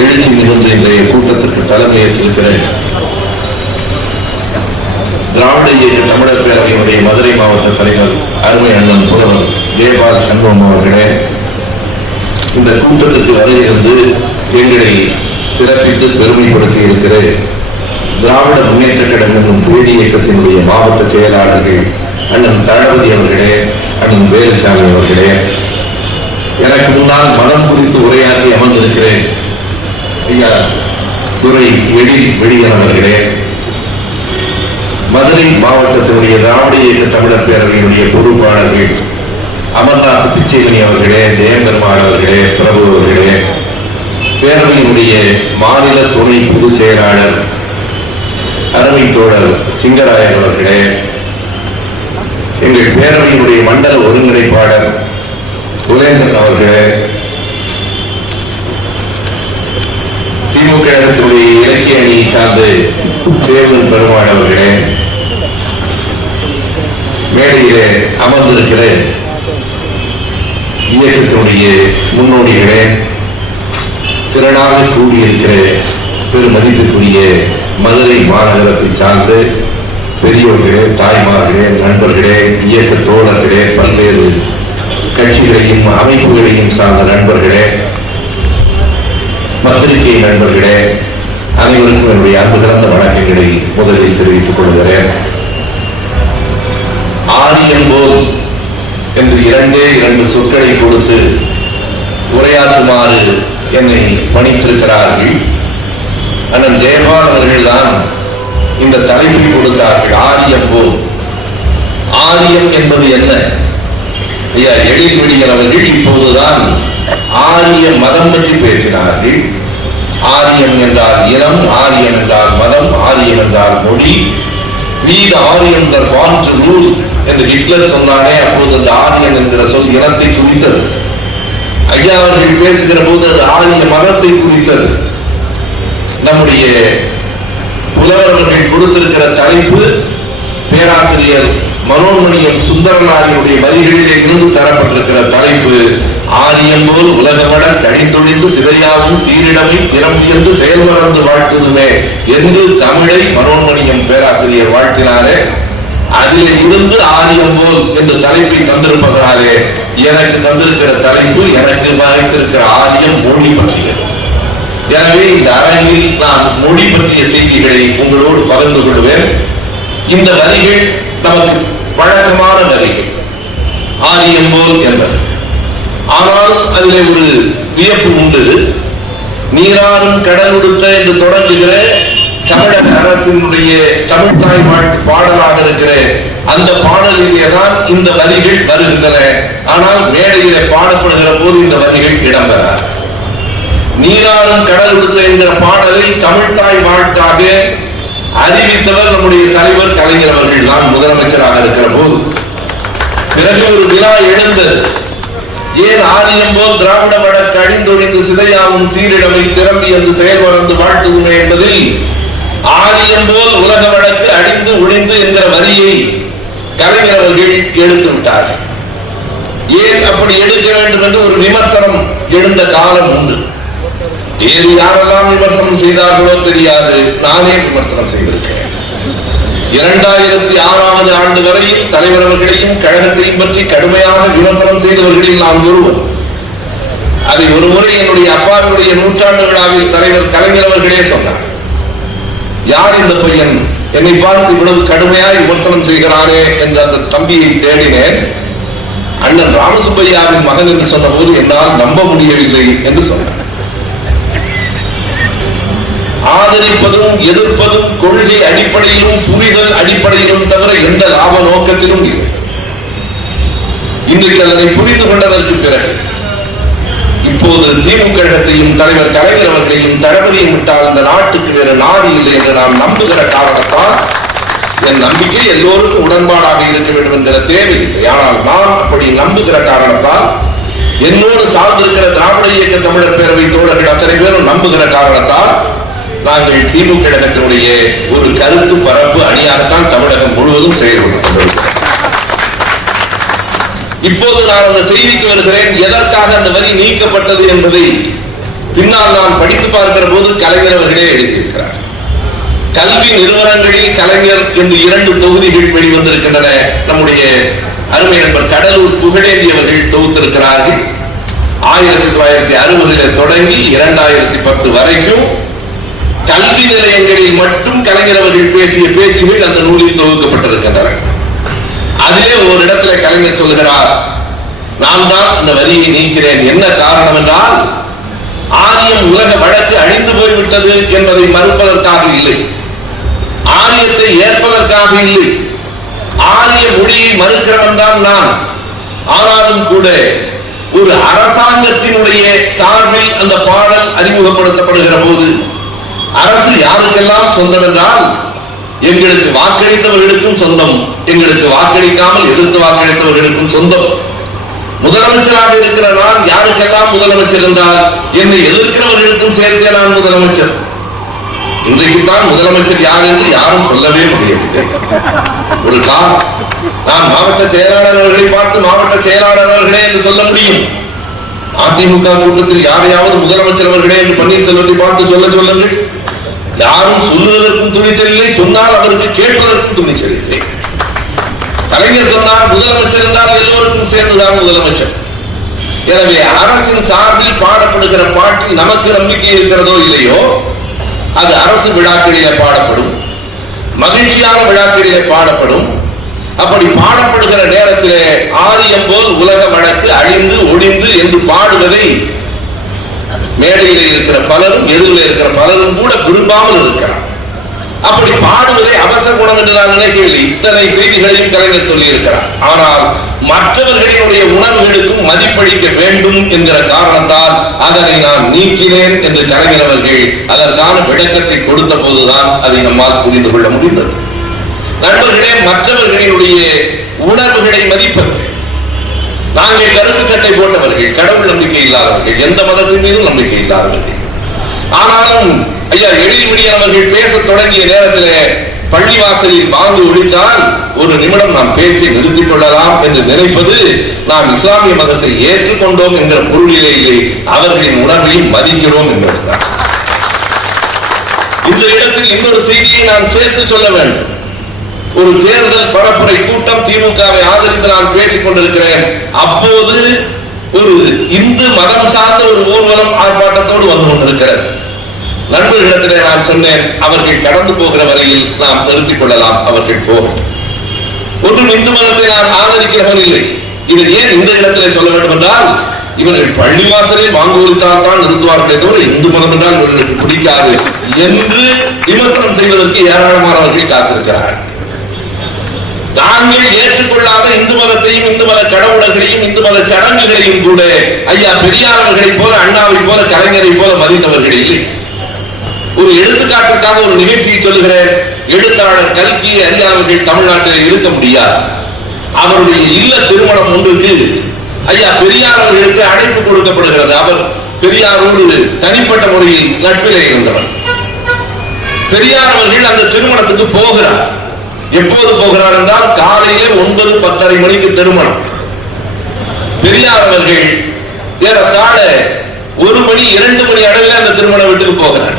எழுச்சி மிகுந்த இன்றைய கூட்டத்திற்கு தலைமையேற்றிருக்கிற திராவிட இயக்க தமிழர் பேரவையினுடைய மதுரை மாவட்ட தலைவர் அருமை அண்ணன் புலவர் ஜெயபால் சண்முகம் அவர்களே இந்த கூட்டத்திற்கு வரையிலிருந்து எங்களை சிறப்பித்து பெருமைப்படுத்தி இருக்கிற திராவிட முன்னேற்ற கழகம் என்னும் பேடி இயக்கத்தினுடைய மாவட்ட செயலாளர்கள் அண்ணன் தளபதி அவர்களே அண்ணன் வேலுசாமி அவர்களே எனக்கு முன்னால் மனம் குறித்து உரையாற்றி அமர்ந்திருக்கிறேன். ஐயா துறை எழில் வெளியன் அவர்களே மதுரை மாவட்டத்தினுடைய திராவிட இயக்க தமிழர் பேரவையினுடைய பொறுப்பாளர்கள் அமர்நாத் பிச்சைமணி அவர்களே ஜெயம்பெருமாள் அவர்களே பிரபு அவர்களே பேரவையினுடைய மாநில துணை பொதுச் செயலாளர் அருமை தோழர் சிங்கராயன் அவர்களே எங்கள் பேரவையினுடைய மண்டல ஒருங்கிணைப்பாளர் சுரேந்திரன் அவர்களே திமுக இடத்துடைய இலக்கிய அணியை சார்ந்து சேவன் பெருமாள் அவர்களே மேடையிலே அமர்ந்திருக்கிற இயக்கத்தினுடைய முன்னோடிகளே திரளாக கூடியிருக்கிற பெருமதிப்புக்குரிய மதுரை மாநகரத்தை சார்ந்து பெரியோர்களே தாய்மார்களே நண்பர்களே இயக்க தோழர்களே பல்வேறு கட்சிகளையும் அமைப்புகளையும் சார்ந்த நண்பர்களே பத்திரிகை நண்பர்களே அனைவருக்கும் என்னுடைய அன்பு கலந்த வணக்கங்களை முதலில் தெரிவித்துக் கொள்கிறேன். ஆரியம் போல் என்று இரண்டே இரண்டு சொற்களை கொடுத்து உரையாற்றுமாறு என்னை பணித்திருக்கிறார்கள் அண்ணன் தேவான் அவர்கள்தான் இந்த தலைப்பை கொடுத்தார்கள் ஆரியம் போல் ஆரியம் என்பது என்ன? ஐயா எழில் அவர்கள் இப்போதுதான் ஆரிய மதம் பற்றி பேசினார்கள். ஆரியன் என்றால் இனம் ஆரியன் என்றால் மதம் ஆரியம் என்றால் மொழி. we the Aryans are born to rule என்று ஹிட்லர் சொன்னானே அப்போது அந்த ஆரியன் என்கிற சொல் இனத்தை குறித்தது. ஐயா அவர்கள் பேசுகிற போது அது ஆரிய மதத்தை குறித்தது. நம்முடைய புலவர்கள் கொடுத்திருக்கிற தலைப்பு பேராசிரியர் மனோன்மணியம் சுந்தரனாரியுடைய வரிகளிலே இருந்து தரப்பட்டிருக்கிற தலைப்பு ஆரியம் போல் உலகமட கழிந்தொழிந்து சிதையாவும் சீரிடமை திறம் செயல்மறந்து வாழ்த்துதுமே என்று தமிழை மனோன்மணியம் பேராசிரியர் வாழ்த்தினாரே. அதில் இருந்து ஆரியம் போல் என்று தலைப்பை தந்திருப்பதனாலே எனக்கு தந்திருக்கிற தலைப்பு எனக்கு மறைத்திருக்கிற ஆரியம் மொழி பற்றியது. எனவே இந்த அரங்கில் நான் மொழி பற்றிய செய்திகளை உங்களோடு பகிர்ந்து கொள்வேன். இந்த வரிகள் நமக்கு வழக்கமான வரிகள். ஆரியம் போல் என்பது. ஆனால் அதிலே ஒரு வியப்பு உண்டு. நீராடும் கடல் உடுத்த என்று தொடங்குகிற தமிழக அரசினுடைய தமிழ் தாய் வாழ்த்து பாடலாக இருக்கிற அந்த பாடலிலே தான் இந்த வரிகள் வருகின்றன. ஆனால் மேடையிலே பாடப்படுகிற போது இந்த வரிகள் இடம்பெற. நீராடும் கடல் உடுத்த என்கிற பாடலை தமிழ் தாய் வாழ்த்தாக அறிவித்தவர் நம்முடைய தலைவர் கலைஞர் அவர்கள் தான் முதலமைச்சராக இருக்கிற போது. பிறகு ஒரு விழா எழுந்தது. ஏன் ஆதியம் போல் திராவிட வழக்கு அழிந்தொழிந்து சிதையாவும் சீரிடமை திறம்பி என்று செயல்வரந்து வாழ்த்துதுமே என்பதில் ஆதியம் போல் உலக வழக்கு அழிந்து ஒழிந்து என்கிற வரியை கலைஞர் அவர்கள் எடுத்து விட்டார்கள். ஏன் அப்படி எடுக்க வேண்டும் என்று ஒரு விமர்சனம் எழுந்த காலம் உண்டு. வேறு யாரெல்லாம் விமர்சனம் செய்தார்களோ தெரியாது. நானே விமர்சனம் செய்திருக்கிறேன். இரண்டாயிரத்தி ஆறாவது ஆண்டு வரையில் தலைவர் அவர்களையும் கழகத்தையும் பற்றி கடுமையாக விமர்சனம் செய்தவர்களில் நான் ஒருவர். அதை ஒரு முறை என்னுடைய அப்பாவினுடைய நூற்றாண்டு விழாவில் தலைவர் கலைஞர் அவர்களே சொன்னார். யார் இந்த பையன்? என்னை பார்த்து இவ்வளவு கடுமையாக விமர்சனம் செய்கிறானே என்று அந்த தம்பியை தேடினேன். அண்ணன் ராமசுப்பையாவின் மகன் என்று சொன்ன போது என்னால் நம்ப முடியவில்லை என்று சொன்னார். ஆதரிப்பதும் எதிர்ப்பதும் கொள்கை அடிப்படையிலும் புரிதல் அடிப்படையிலும் தவிர எந்த லாப நோக்கத்திலும் இல்லை. இன்றைக்கு அதனை புரிந்து கொண்டதற்கு பிறகு இப்போது திமுக கழகத்தையும் தலைவர் கலைஞர் அவர்களையும் தளபதியும் விட்டால் இந்த நாட்டுக்கு வேறு நாடு இல்லை என்று நான் நம்புகிற காரணத்தால் என் நம்பிக்கை எல்லோருக்கும் உடன்பாடாக இருக்க வேண்டும் என்கிற தேவையில்லை ஆனால் நான் அப்படி நம்புகிற காரணத்தால் என்னோடு சார்ந்திருக்கிற திராவிட இயக்க தமிழர் பேரவை தோழர்கள் அத்தனை பேரும் நம்புகிற காரணத்தால் நாங்கள் திமுக கழகத்தினுடைய ஒரு கருத்து பரப்பு அணியாகத்தான் தமிழகம் முழுவதும் செயல்பட்டு இப்போது நான் அந்த செய்திக்கு வருகிறேன் எதற்காக அந்த வரி நீக்கப்பட்டது என்பதை பின்னால் நான் படித்து பார்க்கிற போது கலைஞர் அவர்களே எழுதியிருக்கிறார். கல்வி நிறுவனங்களில் கலைஞர் என்று இரண்டு தொகுதிகள் வெளிவந்திருக்கின்றன. நம்முடைய அருமை நண்பர் கடலூர் புகழேந்தி அவர்கள் தொகுத்திருக்கிறார்கள். ஆயிரத்தி தொள்ளாயிரத்தி அறுபதுல தொடங்கி இரண்டாயிரத்தி பத்து வரைக்கும் கல்வி நிலையங்களில் மட்டும் கலைஞர் அவர்கள் பேசிய பேச்சுகள் அந்த நூலில் தொகுக்கப்பட்டிருக்கின்றன. அதிலே ஒரு இடத்துல கலைஞர் சொல்லுகிறார் நான் தான் அந்த வரியை நீக்கிறேன். என்ன காரணம் என்றால் ஆரியம் உலக வழக்கு அழிந்து போய்விட்டது என்பதை மறுப்பதற்காக இல்லை. ஆரியத்தை ஏற்பதற்காக இல்லை. ஆரிய மொழியை மறுக்கிறவன் தான் நான். ஆனாலும் கூட ஒரு அரசாங்கத்தினுடைய சார்பில் அந்த பாடல் அறிமுகப்படுத்தப்படுகிற போது அரசு யாருக்கெல்லாம் சொந்தம் என்றால் எங்களுக்கு வாக்களித்தவர்களுக்கும் சொந்தம். எங்களுக்கு வாக்களிக்காமல் எதிர்த்து வாக்களித்தவர்களுக்கும் சொந்தம். முதலமைச்சராக இருக்கிற நான் யாருக்கெல்லாம் முதலமைச்சர் என்றால் என்னை எதிர்க்கிறவர்களுக்கும் சேர்த்தே நான் முதலமைச்சர். இன்றைக்கு தான் முதலமைச்சர் யார் என்று யாரும் சொல்லவே முடியாது ஒரு கால் நான் மாவட்ட செயலாளர் அவர்களை பார்த்து மாவட்ட செயலாளர் அவர்களே என்று சொல்ல முடியும். அதிமுக கூட்டத்தில் யாரையாவது முதலமைச்சர் அவர்களே என்று பன்னீர்செல்வத்தை பார்த்து சொல்ல சொல்லுங்கள். யாரும் சொல்லுவதற்கும் துணிச்சல் இல்லை சொன்னால் அவருக்கு கேட்பதற்கும் துணிச்சல் இல்லை கலைஞர் சொன்னார் முதலமைச்சர் என்றால் எல்லோருக்கும் சேர்ந்துதான் முதலமைச்சர். எனவே அரசின் சார்பில் பாடப்படுகிற பாட்டில் நமக்கு நம்பிக்கை இருக்கிறதோ இல்லையோ அது அரசு விழாக்களிலே பாடப்படும் மகிழ்ச்சியான விழாக்களிலே பாடப்படும். அப்படி பாடப்படுகிற நேரத்திலே ஆரியம் போல் உலக வழக்கு அழிந்து ஒழிந்து என்று பாடுவதை மேடையில் இருக்கிற பலரும் எதிரில் இருக்கிற பலரும் கூட விரும்பாமல் இருக்கிறார் அப்படி பாடுவதை அவசர குணம் என்றுதான் நினைக்கவில்லை. இத்தனை செய்திகளையும் கலைஞர் சொல்லி இருக்கிறார் ஆனால் மற்றவர்களுடைய உணர்வுகளுக்கும் மதிப்பளிக்க வேண்டும் என்கிற காரணத்தால் அதனை நான் நீக்கினேன் என்று கலைஞர் அவர்கள் அதற்கான விளக்கத்தை கொடுத்த போதுதான் அதை நம்மால் புரிந்து கொள்ள முடிந்தது. நண்பர்களே மற்றவர்களுடைய உணர்வுகளை மதிப்பது நாங்கள் கருப்பு சட்டை போட்டவர்கள் கடவுள் நம்பிக்கை இல்லாதவர்கள் எந்த மதத்தின் மீதும் நம்பிக்கை இல்லாதவர்கள். ஆனாலும் ஐயா எழில்மணியன் அவர்கள் பேச தொடங்கிய நேரத்தில் பள்ளிவாசலில் பாங்கு ஒழித்தால் ஒரு நிமிடம் நாம் பேச்சை நிறுத்திக் கொள்ளலாம் என்று நினைப்பது நாம் இஸ்லாமிய மதத்தை ஏற்றுக்கொண்டோம் என்ற பொருளிலேயே அவர்களின் உணர்வையும் மதிக்கிறோம் என்பதுதான். இந்த இடத்தில் இன்னொரு செய்தியை நான் சேர்த்து சொல்ல வேண்டும். ஒரு தேர்தல் பரப்புரை கூட்டம் திமுகவை ஆதரித்து நான் பேசிக் கொண்டிருக்கிறேன். அப்போது ஒரு இந்து மதம் சார்ந்த ஒரு ஊர்வலம் ஆர்ப்பாட்டத்தோடு வந்து கொண்டிருக்கிறது. நண்பர்களிடத்திலே நான் சொன்னேன் அவர்கள் கடந்து போகிற வரையில் நாம் நிறுத்திக் கொள்ளலாம் அவர்கள் போக ஒன்றும் இந்து மதத்தை நான் ஆதரிக்கிறவன் இல்லை இது ஏன் இந்த இடத்திலே சொல்ல வேண்டும் என்றால் இவர்கள் பள்ளிவாசலில் வாங்க தான் நிறுத்துவார்களே தவிர இந்து மதம் என்றால் இவர்களுக்கு பிடிக்காது என்று விமர்சனம் செய்வதற்கு ஏராளமானவர்கள் காத்திருக்கிறார்கள். நாங்கள் ஏற்றுக்கொள்ளாத இந்து மதத்தையும் இந்து மத கடவுளர்களையும் இந்து மத சடங்குகளையும் கூட ஐயா பெரியார் போல அண்ணாவை போல கலைஞரை போல மதித்தவர்கள் இல்லை. ஒரு எடுத்துக்காட்டுக்காக ஒரு நிகழ்ச்சியை சொல்லுகிறேன். எழுத்தாளர் கல்கி ஐயா அவர்கள் தமிழ்நாட்டில் இருக்க முடியாது. அவருடைய இல்ல திருமணம் ஒன்றுக்கு ஐயா பெரியார் அவர்களுக்கு அழைப்பு கொடுக்கப்படுகிறது. அவர் பெரியாரோடு தனிப்பட்ட முறையில் நட்பிலே இருந்தவர். பெரியார் அவர்கள் அந்த திருமணத்துக்கு போகிறார். எப்போது போகிறார் என்றால் காலையிலே ஒன்பது பத்தரை மணிக்கு திருமணம். பெரியார் அவர்கள் ஏறத்தாழ ஒரு மணி இரண்டு மணி அளவில் அந்த திருமண வீட்டுக்கு போகிறார்.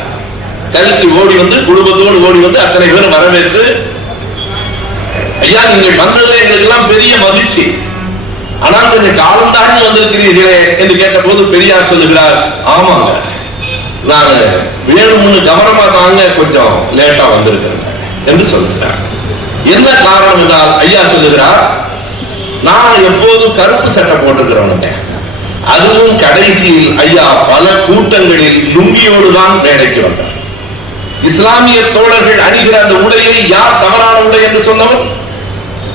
கல்வி ஓடி வந்து குடும்பத்தோடு ஓடி வந்து அத்தனை பேரும் வரவேற்று ஐயா நீங்கள் வந்தது எங்களுக்கு எல்லாம் பெரிய மகிழ்ச்சி. ஆனால் கொஞ்சம் காலம் தாண்டி வந்திருக்கிறீர்களே என்று கேட்ட போது பெரியார் சொல்லுகிறார் ஆமாங்க நான் வேணும்னு கவனமா தாங்க கொஞ்சம் லேட்டா வந்திருக்கிறேன் என்று சொல்லுகிறார். என்ன காரணம் என்றால் ஐயா சொல்லுகிறார் நான் எப்போதும் கருப்பு சட்டை போட்டிருக்கிறவனுங்க. அதுவும் கடைசியில் ஐயா பல கூட்டங்களில் லுங்கியோடு தான் வேலைக்கு வந்தார். இஸ்லாமிய தோழர்கள் அணிகிற அந்த உடையை யார் தவறான உடை என்று சொன்னவன்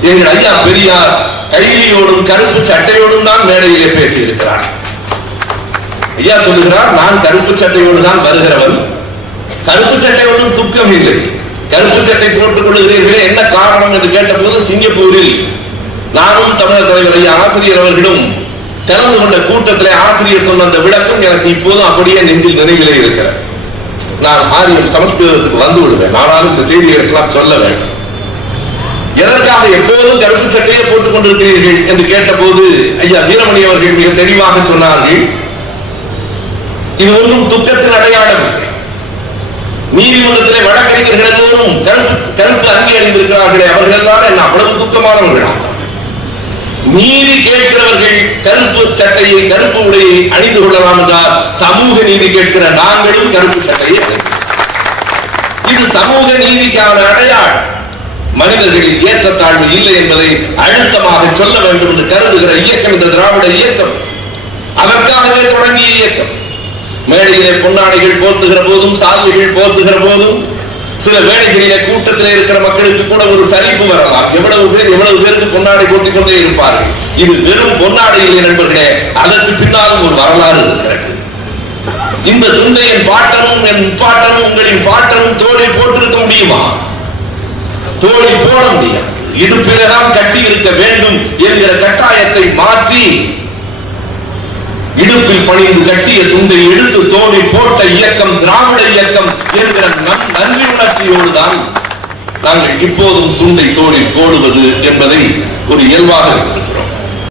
எங்கள் ஐயா பெரியார் கைலியோடும் கருப்பு சட்டையோடும் தான் மேடையிலே பேசியிருக்கிறார். ஐயா சொல்லுகிறார் நான் கருப்பு சட்டையோடு தான் வருகிறவன். கருப்பு சட்டையோடும் துக்கம் இல்லை. கருப்பு சட்டை போட்டுக் கொள்கிறீர்களே என்ன காரணம் என்று கேட்டபோது சிங்கப்பூரில் நானும் தமிழர் தலைவர் ஆசிரியர் அவர்களும் கலந்து கொண்ட கூட்டத்திலே ஆசிரியர் சொன்ன அந்த விளக்கம் எனக்கு இப்போதும் அப்படியே நெஞ்சில் நினைவிலே இருக்கிறது. நான் ஆரியம் சமஸ்கிருதத்துக்கு வந்து விடுவேன். ஆனாலும் இந்த செய்திகளுக்கெல்லாம் சொல்ல வேண்டும். எதற்காக எப்போதும் கருப்பு சட்டையை போட்டுக் கொண்டிருக்கிறீர்கள் என்று கேட்டபோது ஐயா வீரமணி அவர்கள் மிக தெளிவாக சொன்னார்கள் இது ஒன்றும் துக்கத்தின் அடையாளம் இல்லை நீதிமன்றத்திலே வழக்கறிஞர்கள் எல்லோரும் கருப்பு கருப்பு அங்கி அணிந்திருக்கிறார்களே அவர்கள் தான் என்ன அவ்வளவு துக்கமானவர்களா நீதி கேட்கிறவர்கள் கருப்பு சட்டையை கருப்பு உடையை அணிந்து கொள்ளலாம் என்றால் சமூக நீதி கேட்கிற நாங்களும் கருப்பு சட்டையை இது சமூக நீதிக்கான அடையாளம். மனிதர்களின் ஏற்றத்தாழ்வு இல்லை என்பதை அழுத்தமாக சொல்ல வேண்டும் என்று கருதுகிற இயக்கம் இந்த திராவிட இயக்கம். அதற்காகவே தொடங்கிய இயக்கம். மேடையிலே பொன்னாடைகள் போர்த்துகிற போதும் சால்வைகள் போர்த்துகிற போதும் சில வேலைகளிலே கூட்டத்தில் இருக்கிற மக்களுக்கு கூட ஒரு சலிப்பு வரலாம். எவ்வளவு பேர் எவ்வளவு பேருக்கு பொன்னாடை போட்டிக் கொண்டே இருப்பார்கள்? இது வெறும் பொன்னாடை இல்லை நண்பர்களே. அதற்கு பின்னாலும் ஒரு வரலாறு இருக்கிறது. இந்த துண்டை என் பாட்டனும் என் பாட்டனும் உங்களின் பாட்டனும் தோளில் போட்டிருக்க முடியுமா? தோளில் போட முடியாது. இடுப்பிலதான் கட்டி இருக்க வேண்டும் என்கிற கட்டாயத்தை மாற்றி இடுப்பில் பணிந்து கட்டிய துண்டை எடுத்து தோளில் போட்ட இயக்கம் திராவிட இயக்கம் என்கிற நம் நன்றி உணர்ச்சியோடு தான் நாங்கள் இப்போதும் துண்டை தோளில் போடுவது என்பதை ஒரு இயல்பாக இருக்கிறது